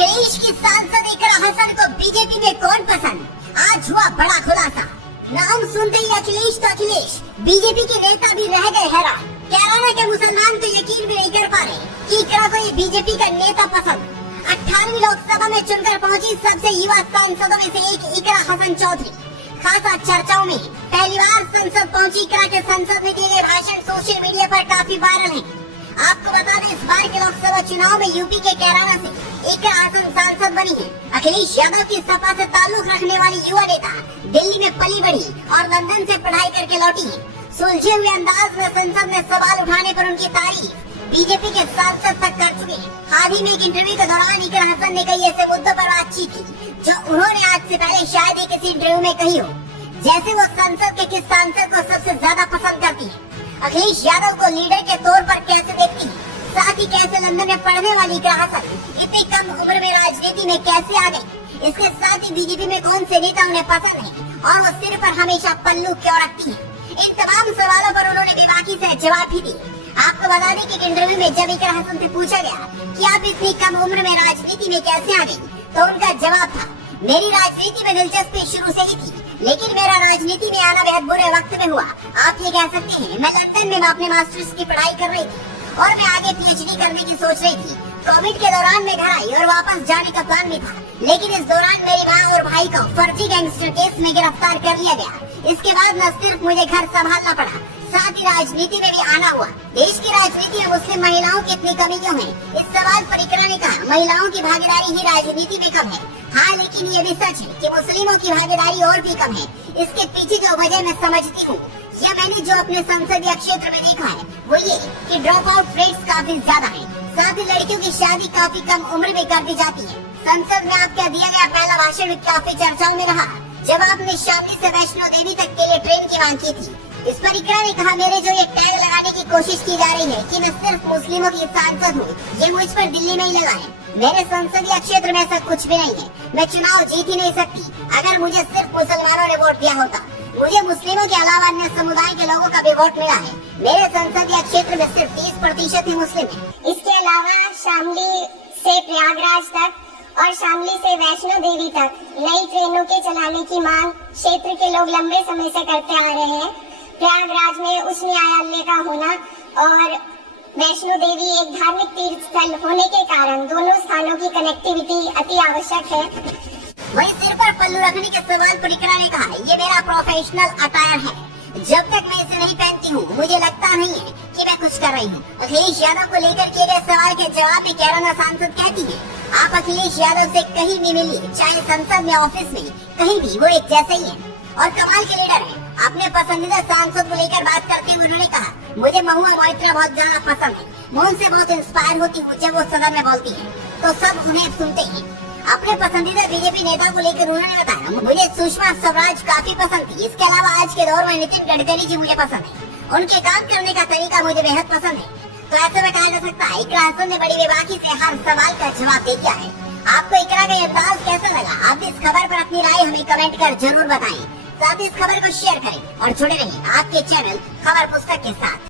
अखिलेश की सांसद इकरा हसन को बीजेपी में कौन पसंद? आज हुआ बड़ा खुलासा। नाम सुनते ही अखिलेश तो अखिलेश, बीजेपी के नेता भी रह गए हैरान। कैराना के मुसलमान तो यकीन भी नहीं कर पा रहे कि इकरा को ये बीजेपी का नेता पसंद। 18वीं लोकसभा में चुनकर पहुंची सबसे युवा सांसदों में से एक इकरा हसन चौधरी खासा चर्चाओं में। पहली बार संसद पहुंची इकरा के संसद में दिए गए भाषण सोशल मीडिया पर काफी वायरल है। आपको बता दें, इस बार के लोकसभा चुनाव में यूपी के कैराना से इकरा हसन सांसद बनी है। अखिलेश यादव की सपा से ताल्लुक रखने वाली युवा नेता दिल्ली में पली बढ़ी और लंदन से पढ़ाई करके लौटी है। सुलझे हुए अंदाज में संसद में सवाल उठाने पर उनकी तारीफ बीजेपी के सांसद तक कर चुके हैं। हाल ही में एक इंटरव्यू के दौरान इकरा हसन ने कई ऐसे मुद्दों पर बातचीत की जो उन्होंने आज से पहले शायद ही किसी इंटरव्यू में कही हो। जैसे वो संसद के किस सांसद को सबसे ज्यादा पसंद करती है, अखिलेश यादव को लीडर के तौर पर कैसे देखती है, साथ ही कैसे लंदन में पढ़ने वाली इकरा हसन इतनी कम उम्र में राजनीति में कैसे आ गई। इसके साथ ही बीजेपी में कौन से नेता उन्हें पसंद है और वो सिर पर हमेशा पल्लू क्यों रखती है। इन तमाम सवालों पर उन्होंने बेबाकी से जवाब भी दिए। आपको बता दें कि एक इंटरव्यू में जब इकरा हसन से पूछा गया कि आप इतनी कम उम्र में राजनीति में कैसे आ गई, तो उनका जवाब था, मेरी राजनीति में दिलचस्पी शुरू से ही थी, लेकिन मेरा राजनीति में आना बेहद बुरे वक्त में हुआ। आप ये कह सकते हैं, मैं लंदन में अपने मास्टर्स की पढ़ाई कर रही थी और मैं आगे पीएचडी करने की सोच रही थी। कोविड के दौरान मैं घर आई और वापस जाने का प्लान भी था, लेकिन इस दौरान मेरी माँ और भाई को फर्जी गैंगस्टर केस में गिरफ्तार कर लिया गया। इसके बाद न सिर्फ मुझे घर संभालना पड़ा, साथ ही राजनीति में भी आना हुआ। देश की राजनीति में मुस्लिम महिलाओं की इतनी कमी क्यों है? इस सवाल पर इकरा ने कहा, महिलाओं की भागीदारी ही राजनीति में कम है। हाँ, लेकिन ये भी सच है कि मुस्लिमों की भागीदारी और भी कम है। इसके पीछे जो वजह मैं समझती हूँ या मैंने जो अपने संसदीय क्षेत्र में देखा है वो ये कि ड्रॉप आउट रेट्स काफी ज्यादा है, साथ ही लड़कियों की शादी काफी कम उम्र में कर दी जाती है। संसद में आपका दिया गया पहला भाषण भी काफी चर्चाओं में रहा, जब आपने शामली से वैष्णो देवी तक के लिए ट्रेन की मांग की थी। इस पर इकरा ने कहा, मेरे जो ये टैग लगाने की कोशिश की जा रही है कि मैं सिर्फ मुस्लिमों की सांसद हूँ, ये मुझ पर दिल्ली में ही लगा है। मेरे संसदीय क्षेत्र में ऐसा कुछ भी नहीं है। मैं चुनाव जीत ही नहीं सकती अगर मुझे सिर्फ मुसलमानों ने वोट दिया होता। मुझे मुस्लिमों के अलावा अन्य समुदाय के लोगों का भी वोट मिला है। मेरे संसदीय क्षेत्र में सिर्फ 30% ही मुस्लिम है। इसके अलावा शामली से प्रयागराज तक और शामली से वैष्णो देवी तक नई ट्रेनों के चलाने की मांग क्षेत्र के लोग लंबे समय से करते आ रहे हैं। प्रयागराज में उच्च न्यायालय का होना और वैष्णो देवी एक धार्मिक तीर्थ स्थल होने के कारण दोनों स्थानों की कनेक्टिविटी अति आवश्यक है। वही सिर पर पल्लू रखने के सवाल पर इकरा ने कहा, ये मेरा प्रोफेशनल अटायर है। जब तक मैं इसे नहीं पहनती हूँ मुझे लगता नहीं है कि मैं कुछ कर रही हूँ। अखिलेश यादव को लेकर किए गए सवाल के जवाब में कैराना सांसद कहती है, आप अखिलेश यादव से कहीं भी मिलिए, चाहे संसद में, ऑफिस में, कहीं भी, वो एक जैसे ही है और कमाल के लीडर है। अपने पसंदीदा सांसद को लेकर बात करते हुए उन्होंने कहा, मुझे महुआ मोइत्रा बहुत ज्यादा पसंद है। मैं उनसे बहुत इंस्पायर होती हूँ जब वो सदन में बोलती है तो सब उन्हें सुनते हैं। अपने पसंदीदा बीजेपी नेता को लेकर उन्होंने बताया, मुझे सुषमा स्वराज काफी पसंद थी। इसके अलावा आज के दौर में नितिन गडकरी जी मुझे पसंद है, उनके काम करने का तरीका मुझे बेहद पसंद है। तो ऐसे में कहा जा सकता है इकरा हसन ने बड़ी बेबाकी से हर सवाल का जवाब दे दिया है। आपको इकरा का ये अंदाज कैसा लगा? आप इस खबर पर अपनी राय हमें कमेंट कर जरूर बताएं। साथ ही इस खबर को शेयर करें और जुड़े रहें आपके चैनल खबर पुस्तक के साथ।